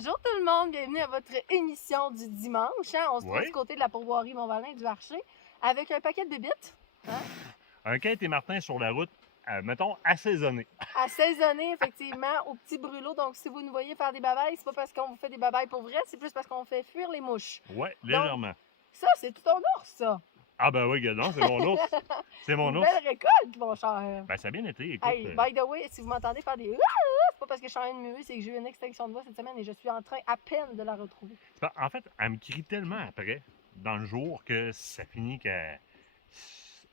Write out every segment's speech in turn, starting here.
Bonjour tout le monde, bienvenue à votre émission du dimanche. On se trouve Oui. du côté de la pourvoirie Mont-Valin du Marché avec un paquet de bébites Un Kate et Martin sur la route, mettons, assaisonné. assaisonnées effectivement au petit brûlot. Donc si vous nous voyez faire des babayes, c'est pas parce qu'on vous fait des babayes pour vrai, c'est plus parce qu'on fait fuir les mouches. Ouais, légèrement. Ça, c'est tout ton ours, ça. Ah ben oui, non, c'est mon ours. C'est mon Une ours. belle récolte, mon cher. Ben ça a bien été, écoute. Hey, by the way, si vous m'entendez faire des c'est pas parce que je suis en train de muer, c'est que j'ai eu une extinction de voix cette semaine et je suis en train à peine de la retrouver. En fait, elle me crie tellement après, dans le jour, que ça finit qu'elle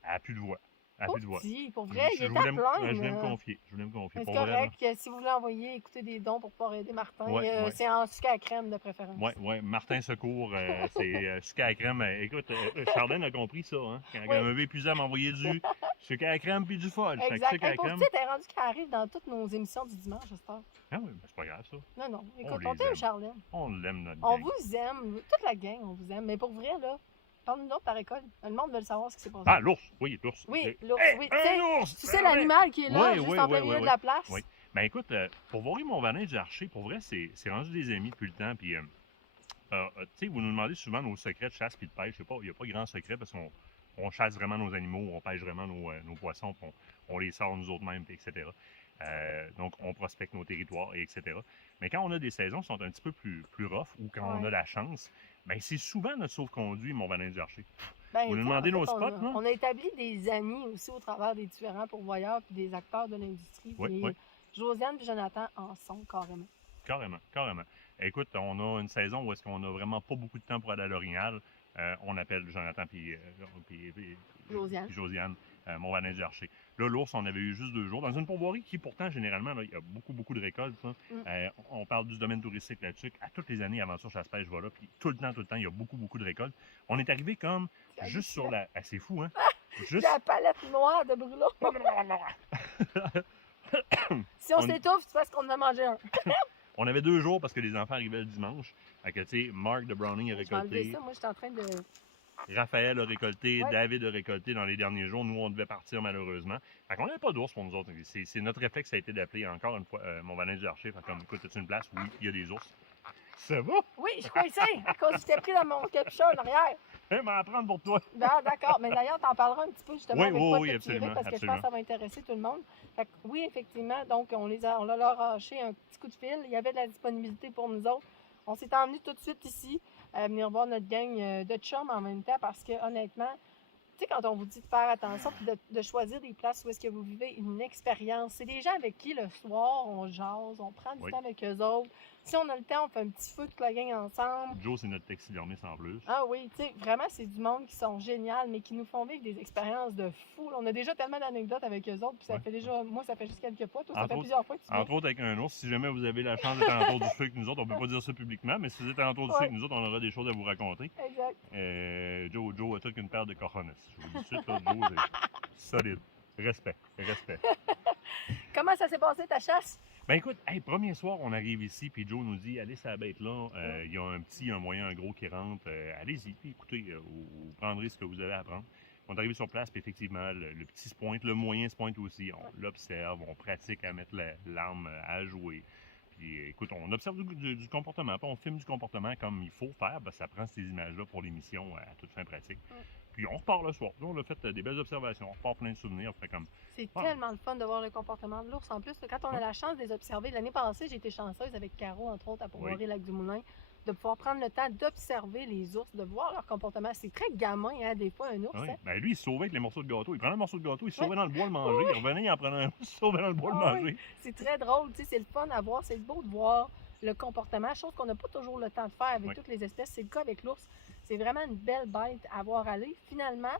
a plus de voix. Elle a plus de voix. Petit, pour vrai, il Je est à voulais plein. je voulais me confier. Je voulais me confier. C'est Pour vrai, là. correct. Si vous voulez envoyer, écoutez des dons pour pouvoir aider Martin. Ouais, ouais. C'est en sucre à crème de préférence. Ouais, Martin Secours, c'est sucre à la crème. Écoute, Charlène a compris ça, hein. Quand Oui. elle m'avait épuisé à m'envoyer du sucre à la crème puis du fudge. Fait que Exact. sucre à la Hey, pour crème. petit, t'es rendu qui arrive dans toutes nos émissions du dimanche, j'espère. Ah oui, ben c'est pas grave ça. Non. Écoute, les on t'aime, aime. Charlène. On l'aime, notre On gang. vous aime. Toute la gang, on vous aime. Mais pour vrai, là, parle-nous donc de ta récolte. Le monde veut le savoir ce qui s'est passé. Ah, l'ours! Oui, l'ours. Oui, Ok. l'ours. Hey, Oui, un ours! tu sais l'animal qui est là, Oui, juste oui, en oui, plein oui, milieu oui. de la place. Oui. Ben écoute, pour voir Mont-Valin du Archer, pour vrai, c'est rendu des amis depuis le temps. Puis, tu sais, vous nous demandez souvent nos secrets de chasse puis de pêche. Il n'y a pas grand secret parce qu'on chasse vraiment nos animaux, on pêche vraiment nos poissons, puis on les sort nous autres mêmes, puis etc. Donc, on prospecte nos territoires, et etc. Mais quand on a des saisons qui sont un petit peu plus rough ou quand on Ouais. a la chance, ben c'est souvent notre sauve-conduit Mont-Valin du Archer. Ben, Vous nous tu sais, demandez en nos fait, spots, là? on a établi des amis aussi au travers des différents pourvoyeurs puis des acteurs de l'industrie. Oui, Puis oui. Josiane et Jonathan en sont carrément. Carrément, carrément. Écoute, on a une saison où est-ce qu'on n'a vraiment pas beaucoup de temps pour aller à l'Orignal. On appelle Jonathan puis Josiane, Mont-Valin du Archer. Là, l'ours, on avait eu juste 2 jours. Dans une pourvoirie qui, pourtant, généralement, là, il y a beaucoup de récoltes. Là. On parle du domaine touristique là-dessus. À toutes les années, Aventure Chasse-Pêche va là. Puis tout le temps, il y a beaucoup de récoltes. On est arrivé comme C'est juste sur la... Ah, c'est fou, hein? J'ai Juste... la palette noire de brûlot. Si on s'étouffe, c'est parce qu'on en a mangé un. On avait 2 jours parce que les enfants arrivaient le dimanche. Fait que, tu sais, Marc de Browning a Je vais enlever récolté. ça. Moi, j'étais en train de... Raphaël a récolté, Ouais. David a récolté dans les derniers jours. Nous, on devait partir malheureusement. Fait qu'on n'avait pas d'ours pour nous autres. C'est notre réflexe, ça a été d'appeler encore une fois Mont-Valin du Archer. Fait comme, écoute, as-tu une place? Oui, il y a des ours. Ça va? Oui, je suis coincée à cause que j'étais pris dans mon capuchon en arrière. Hein, m'en prendre pour toi. Ah, d'accord. Mais d'ailleurs, t'en parleras un petit peu justement Oui, avec oui, quoi oui, t'as tiré, absolument, parce que je absolument. pense que ça va intéresser tout le monde. Fait que, oui, effectivement, donc on leur a lâché un petit coup de fil. Il y avait de la disponibilité pour nous autres. On s'est emmenés tout de suite ici, venir voir notre gang de chums en même temps parce que honnêtement, tu sais, quand on vous dit de faire attention puis de choisir des places où est-ce que vous vivez une expérience, c'est des gens avec qui le soir on jase, on prend du Oui. temps avec eux autres. Si on a le temps, on fait un petit feu toute la gang ensemble. Joe, c'est notre taxidermiste en plus. Ah oui, tu sais, vraiment, c'est du monde qui sont géniaux, mais qui nous font vivre des expériences de fou. On a déjà tellement d'anecdotes avec eux autres, puis ça Ouais. fait déjà, moi, ça fait juste quelques fois. Toi, ça Entre fait autres- plusieurs fois que tu viens. Entre autres avec un ours, si jamais vous avez la chance d'être en tour du feu avec nous autres, on peut pas dire ça publiquement, mais si vous êtes en tour du feu Ouais. avec nous autres, on aura des choses à vous raconter. Exact. Joe a tout qu'une paire de cojones. Je vous dis tout de suite, là, Joe, c'est solide. Respect. Comment ça s'est passé ta chasse? Ben écoute, hey, premier soir, on arrive ici, puis Joe nous dit, allez, ça bête là, il y a un petit, un moyen, un gros qui rentre, allez-y, puis écoutez, vous prendrez ce que vous avez à prendre. On est arrivé sur place, puis effectivement, le petit se pointe, le moyen se pointe aussi, on l'observe, on pratique à mettre l'arme à jouer. Puis écoute, on observe du comportement, puis on filme du comportement comme il faut faire, ben, ça prend ces images-là pour l'émission à toute fin pratique. Puis on repart le soir, puis on a fait des belles observations, on repart plein de souvenirs, on fait comme... C'est Ouais. tellement le fun de voir le comportement de l'ours. En plus, quand on a Ouais. la chance de les observer, l'année passée, j'ai été chanceuse avec Caro, entre autres, à Pourvoirie Oui. Lac-du-Moulin, de pouvoir prendre le temps d'observer les ours, de voir leur comportement. C'est très gamin, hein, des fois, un ours. Oui. Hein? Ben lui, il se sauvait avec les morceaux de gâteau. Il prenait un morceau de gâteau, il se sauvait dans le bois le manger. Il revenait, il en prenait un, il se sauvait dans le bois le Ah oui. manger. C'est très drôle, tu sais, c'est le fun à voir. C'est beau de voir le comportement, chose qu'on n'a pas toujours le temps de faire avec Oui. toutes les espèces. C'est le cas avec l'ours. C'est vraiment une belle bête à voir aller. Finalement,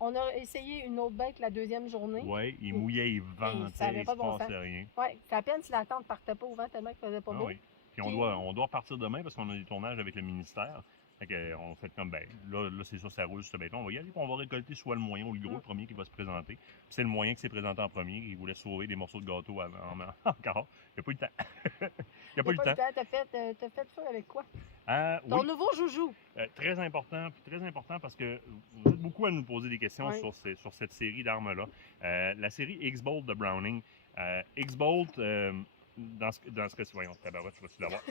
on a essayé une autre bête la deuxième journée. Oui, il mouillait, il ventait, ça avait il pas se de bon passait sens. rien. Ouais, c'est à peine si la tente partait pas au vent tellement qu'il faisait pas Ah beau. oui. Puis Puis- on doit repartir demain parce qu'on a des tournages avec le ministère. Fait que, on fait comme, ben, là c'est sûr, ça roule sur ce bête-là. On va y aller, puis on va récolter soit le moyen ou le gros, le premier qui va se présenter. Puis c'est le moyen qui s'est présenté en premier. Il voulait sauver des morceaux de gâteau encore. Il n'a pas eu le temps. Il n'a pas eu le temps. T'as fait feu avec quoi? Oui. Ton nouveau joujou. Très important parce que vous êtes beaucoup à nous poser des questions Oui. sur cette série d'armes-là. La série X-Bolt de Browning. X-Bolt, dans ce cas-ci, voyons, tabarouette, je vais-tu l'avoir?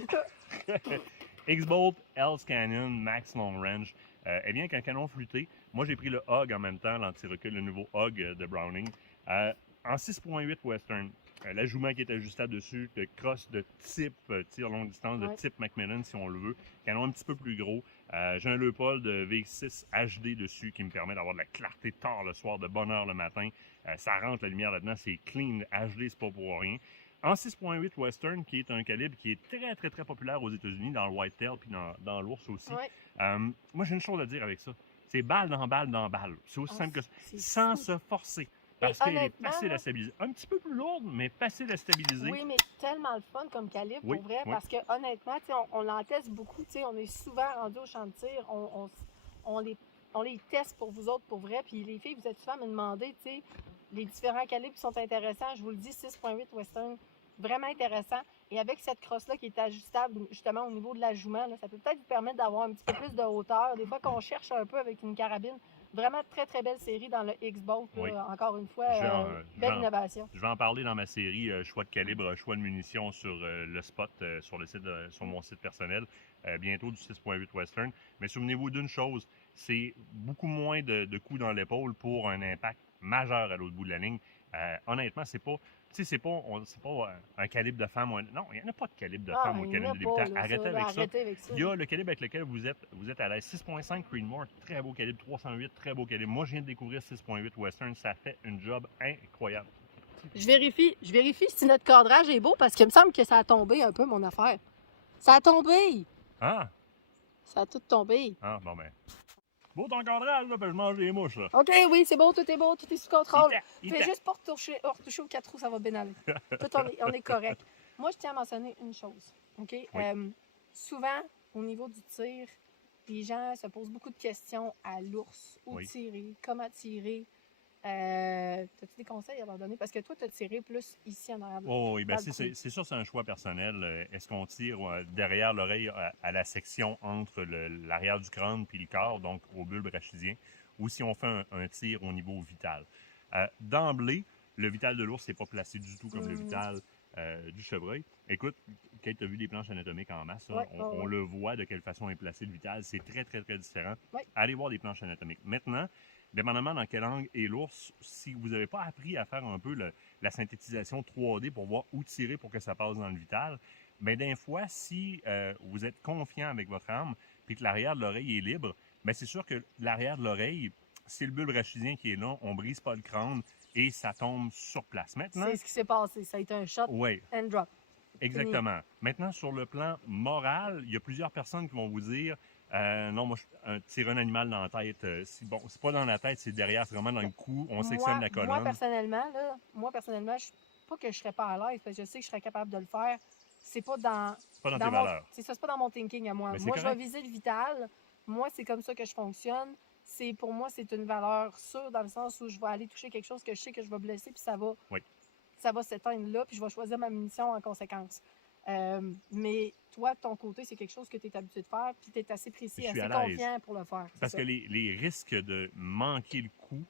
X-Bolt Hell's Canyon Max Long Range. Eh bien, qu'un canon flûté. Moi, j'ai pris le Hog en même temps, l'anti-recul, le nouveau Hog de Browning. En 6.8 Western. L'ajouement qui est ajustable dessus, de crosse de type tir longue distance, de type Macmillan si on le veut. Canon un petit peu plus gros. J'ai un Leupold de V6 HD dessus qui me permet d'avoir de la clarté tard le soir, de bonne heure le matin. Ça rentre la lumière là-dedans, c'est clean, HD, c'est pas pour rien. En 6.8 Western, qui est un calibre qui est très, très, très populaire aux États-Unis, dans le whitetail puis dans l'ours aussi. Moi, j'ai une chose à dire avec ça. C'est balle dans balle dans balle. C'est aussi simple que ça. Sans se forcer. Parce qu'elle est facile à stabiliser. Un petit peu plus lourde, mais facile à stabiliser. Oui, mais tellement le fun comme calibre, pour vrai, parce que honnêtement, on l'en teste beaucoup. On est souvent rendu au champ de tir. On les teste pour vous autres, pour vrai. Puis les filles, vous êtes souvent à me demander, les différents calibres qui sont intéressants. Je vous le dis, 6.8 Western, vraiment intéressant. Et avec cette crosse-là qui est ajustable justement au niveau de l'ajouement, ça peut peut-être vous permettre d'avoir un petit peu plus de hauteur. Des fois qu'on cherche un peu avec une carabine. Vraiment très, très belle série dans le X-Bolt. Encore une fois, belle innovation. Je vais en parler dans ma série choix de calibre, choix de munitions sur le spot, sur mon site personnel. Bientôt du 6.8 Western. Mais souvenez-vous d'une chose, c'est beaucoup moins de coups dans l'épaule pour un impact majeur à l'autre bout de la ligne. Honnêtement, c'est pas un calibre de femme. Non, il n'y en a pas de calibre de femme au calibre de débutant. Arrêtez avec ça. Il y a le calibre avec lequel vous êtes à l'aise. 6.5 Creedmoor, très beau calibre. 308, très beau calibre. Moi, je viens de découvrir 6.8 Western. Ça fait une job incroyable. Je vérifie si notre cadrage est beau parce qu'il me semble que ça a tombé un peu, mon affaire. Ça a tombé! Ah! Ça a tout tombé. Ah, bon ben. Beau ton cadrage, là, ben je mange des mouches, là. OK, oui, c'est beau, tout est sous contrôle. Fais juste pas retoucher aux 4 roues, ça va bien aller. Tout, on est correct. Moi, je tiens à mentionner une chose. OK? Souvent, au niveau du tir, les gens se posent beaucoup de questions à l'ours. Où tirer? Comment tirer? As-tu des conseils à leur donner? Parce que toi, tu as tiré plus ici en arrière. Oui, bien, c'est sûr, c'est un choix personnel. Est-ce qu'on tire derrière l'oreille à la section entre l'arrière du crâne puis le corps, donc au bulbe rachidien, ou si on fait un tir au niveau vital? D'emblée, le vital de l'ours n'est pas placé du tout comme le vital du chevreuil. Écoute, Kate, tu as vu des planches anatomiques en masse. On le voit de quelle façon est placé le vital. C'est très, très, très différent. Allez voir des planches anatomiques. Maintenant, dépendamment dans quel angle est l'ours, si vous n'avez pas appris à faire un peu la synthétisation 3D pour voir où tirer pour que ça passe dans le vital, bien d'un fois, si vous êtes confiant avec votre arme et que l'arrière de l'oreille est libre, bien c'est sûr que l'arrière de l'oreille, c'est le bulbe rachidien qui est là, on ne brise pas le crâne et ça tombe sur place. Maintenant, c'est ce qui s'est passé. Ça a été un shot and drop. Exactement. Maintenant, sur le plan moral, il y a plusieurs personnes qui vont vous dire non, moi, tirer un animal dans la tête, c'est pas dans la tête, c'est derrière, c'est vraiment dans le cou, on sectionne la colonne. Moi, personnellement, pas que je serais pas à l'aise, parce que je sais que je serais capable de le faire. C'est pas dans tes valeurs. C'est pas dans mon thinking à moi. Moi, je vais viser le vital. Moi, c'est comme ça que je fonctionne. Pour moi, c'est une valeur sûre dans le sens où je vais aller toucher quelque chose que je sais que je vais blesser, puis ça va s'éteindre là, puis je vais choisir ma munition en conséquence. Mais toi, de ton côté, c'est quelque chose que tu es habitué de faire, puis tu es assez précis, assez confiant pour le faire. Parce que les risques de manquer le coup,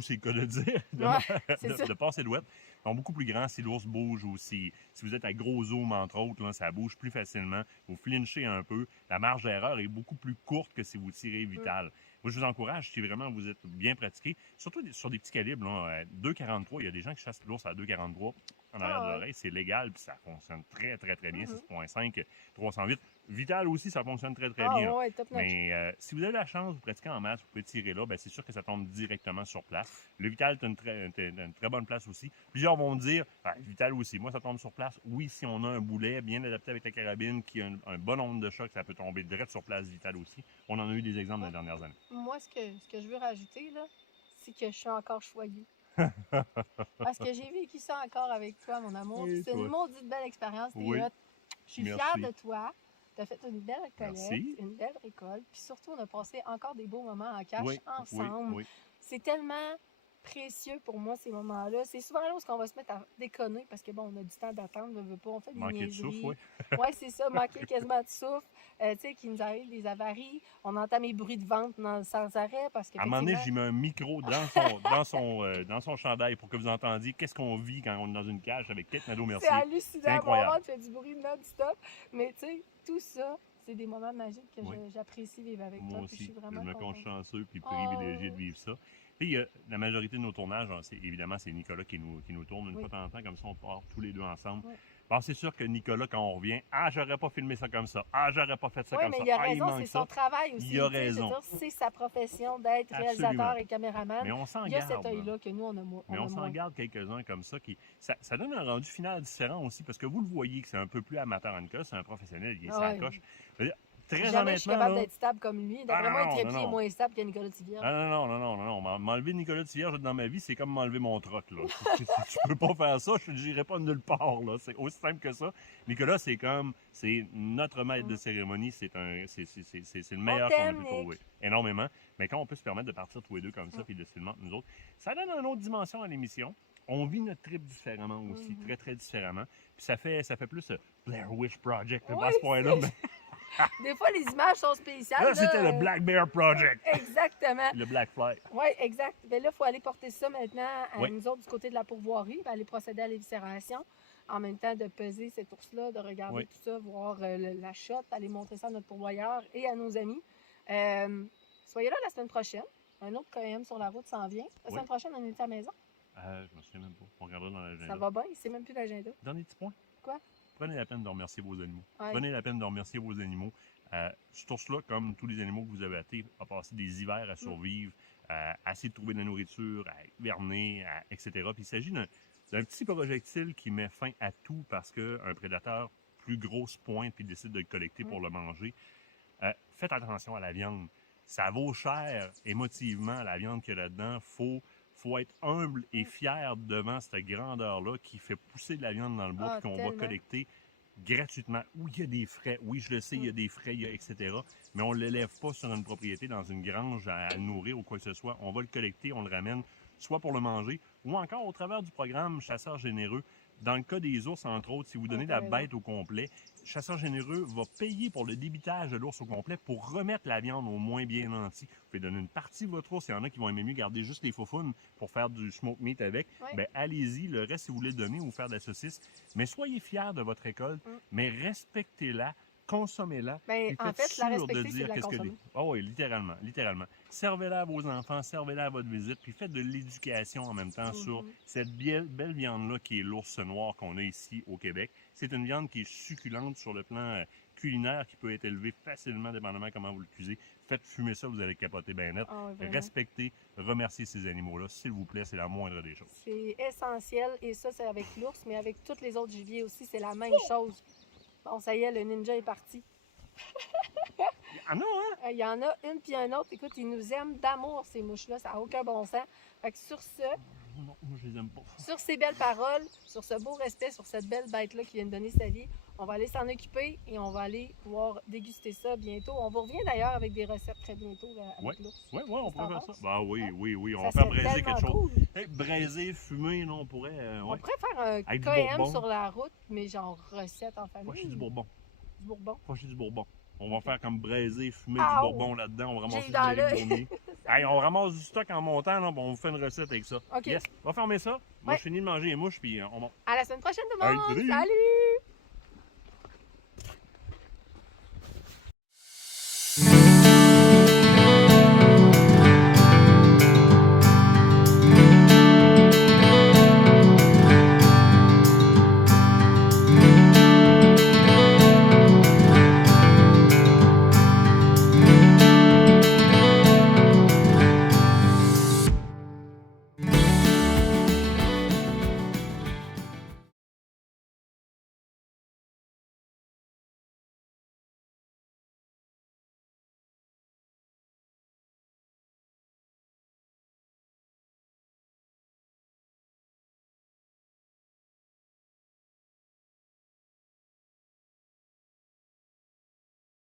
c'est le cas de dire, de passer l'ouette, sont beaucoup plus grands si l'ours bouge ou si vous êtes à gros zoom, entre autres, là, ça bouge plus facilement, vous flinchez un peu, la marge d'erreur est beaucoup plus courte que si vous tirez vital. Moi, je vous encourage, si vraiment vous êtes bien pratiqué, surtout sur des petits calibres, 2,43, il y a des gens qui chassent l'ours à 2,43 en arrière de l'oreille, c'est légal, puis ça fonctionne très, très, très bien, 6,5, 308. Vital aussi, ça fonctionne très, très bien. Ouais, top notch. Mais si vous avez la chance, vous pratiquez en masse, vous pouvez tirer là, c'est sûr que ça tombe directement sur place. Le Vital, tu as une très bonne place aussi. Plusieurs vont dire, Vital aussi, moi, ça tombe sur place. Oui, si on a un boulet bien adapté avec la carabine, qui a un bon nombre de chocs, ça peut tomber direct sur place, Vital aussi. On en a eu des exemples dans les dernières années. Moi, ce que je veux rajouter, là, c'est que je suis encore choyée. Parce que j'ai vécu ça encore avec toi, mon amour. C'est une maudite belle expérience. Je suis fière de toi. Tu as fait une belle collecte, une belle récolte. Puis surtout, on a passé encore des beaux moments en cache ensemble. C'est tellement précieux pour moi, ces moments-là. C'est souvent là où on va se mettre à déconner parce que, bon, on a du temps d'attendre, veut pas, on fait des Manquer de souffle, niaiseries. oui. Ouais, c'est ça, manquer quasiment de souffle. Tu sais, qu'il nous arrive des avaries. On entend mes bruits de ventre sans arrêt parce À un moment donné, qu'effectivement, j'y mets un micro dans son chandail pour que vous entendiez qu'est-ce qu'on vit quand on est dans une cage avec Kate c'est Nadeau-Mercier. hallucinant. C'est incroyable. Mon ventre fait du bruit non-stop. Mais tu sais, tout ça, c'est des moments magiques que Oui. j'apprécie vivre avec Moi toi. Puis je aussi, suis je vraiment me compte contente. chanceux puis privilégié de Oh. vivre ça. Puis la majorité de nos tournages, évidemment, c'est Nicolas qui nous tourne une Oui. fois de temps en temps, comme ça on part tous les deux ensemble. Oui. Bon, c'est sûr que Nicolas, quand on revient, j'aurais pas filmé ça comme ça, j'aurais pas fait ça Oui, comme mais ça, il a il raison, manque c'est ça. son travail aussi. Il a tu sais, je veux raison. dire, c'est sa profession d'être Absolument. réalisateur et caméraman. Mais on s'en Il y a garde. cet œil-là que nous, on a, Mais on s'en moins. garde quelques-uns comme ça. Ça donne un rendu final différent aussi, parce que vous le voyez que c'est un peu plus amateur en Nicolas, c'est un professionnel, il est sur la Ouais. coche. Je veux dire, très Jamais je suis honnêtement, capable là, d'être stable comme lui. D'après Ah, moi, non, un trépied non, est non. moins stable que Nicolas Tivierge. non. M'enlever Nicolas Tivierge dans ma vie, c'est comme m'enlever mon troc, là. Si tu peux pas faire ça, je n'irai pas nulle part, là. C'est aussi simple que ça. Nicolas, c'est notre maître de cérémonie. C'est le meilleur qu'on a t'aime, pu Nick. trouver. Énormément. Mais quand on peut se permettre de partir tous les deux comme ça, puis de se filmer entre nous autres, ça donne une autre dimension à l'émission. On vit notre trip différemment aussi, très, très différemment. Puis ça fait plus Blair Witch Project, Oui, à ce point-là. Mais Des fois, les images sont spéciales. là, c'était le Black Bear Project. Exactement. Le Black Fly. Oui, exact. Mais là, il faut aller porter ça maintenant à Oui. nous autres du côté de la pourvoirie, puis aller procéder à l'éviscération. En même temps, de peser cet ours-là, de regarder Oui. tout ça, voir la shot, aller montrer ça à notre pourvoyeur et à nos amis. Soyez là la semaine prochaine. Un autre KM sur la route s'en vient. La Oui. semaine prochaine, on est à la maison. Je me souviens même pas. On regardera dans l'agenda. Ça va bien, c'est même plus l'agenda. Dernier petit point. Quoi? Prenez la peine de remercier vos animaux. Ouais. Prenez la peine de remercier vos animaux. Cet ours-là, comme tous les animaux que vous avez hâtés, a passé des hivers à survivre, à essayer de trouver de la nourriture, à hiverner, etc. Puis il s'agit d'un petit projectile qui met fin à tout parce qu'un prédateur plus grosse pointe puis décide de le collecter pour le manger. Faites attention à la viande. Ça vaut cher émotivement, la viande qu'il y a là-dedans. Faut être humble et fier devant cette grandeur-là qui fait pousser de la viande dans le bois puis qu'on va tellement. collecter gratuitement. Oui, il y a des frais. Oui, je le sais, il y a des frais, etc. Mais on ne l'élève pas sur une propriété, dans une grange à le nourrir ou quoi que ce soit. On va le collecter, on le ramène, soit pour le manger, ou encore au travers du programme Chasseurs généreux. Dans le cas des ours, entre autres, si vous donnez la bête au complet, Chasseur généreux va payer pour le débitage de l'ours au complet pour remettre la viande au moins bien nantie. Vous pouvez donner une partie de votre ours. Il y en a qui vont aimer mieux garder juste les faufounes pour faire du smoke meat avec. Ouais. Ben, allez-y. Le reste, si vous voulez le donner ou faire de la saucisse. Mais soyez fiers de votre récolte, mais respectez-la, consommez-la. Ben, puis en faites fait, la sûr de respecter, c'est dire de la qu'est-ce que consommer. oui, littéralement. Servez-la à vos enfants, servez-la à votre visite, puis faites de l'éducation en même temps sur cette belle viande-là qui est l'ours noir qu'on a ici au Québec. C'est une viande qui est succulente sur le plan culinaire, qui peut être élevée facilement, dépendamment comment vous le cuisez. Faites fumer ça, vous allez capoter bien net. Ah oui, vraiment. Respectez, remerciez ces animaux-là, s'il vous plaît, c'est la moindre des choses. C'est essentiel, et ça, c'est avec l'ours, mais avec tous les autres gibiers aussi, c'est la même chose. Bon, ça y est, le ninja est parti. Ah non, hein? Il y en a une puis un autre. Écoute, ils nous aiment d'amour, ces mouches-là. Ça n'a aucun bon sens. Fait que sur ce, Non, moi je les aime pas. sur ces belles paroles, sur ce beau respect, sur cette belle bête-là qui vient de donner sa vie, on va aller s'en occuper et on va aller pouvoir déguster ça bientôt. On vous revient d'ailleurs avec des recettes très bientôt là, avec l'ours. Oui, on pourrait faire ça. penses? Bah oui, Hein? oui, on Ça va faire serait braiser tellement quelque chose. cool. Hey, braiser, fumer, non, on pourrait. On Ouais. pourrait faire un Avec du KM bourbon. sur la route, mais genre recette en famille. Fâcher du bourbon. Du bourbon. Fâcher du bourbon. On va faire comme braiser, fumer Ah, du bourbon là-dedans. On va ramasser j'ai du dans Éric l'œil. Bournier. Hey, on ramasse du stock en montant, là, puis on vous fait une recette avec ça. OK. Yes. On va fermer ça. Moi, Ouais. je finis de manger les mouches, puis on monte. À la semaine prochaine, tout le Hey, monde! salut! Salut!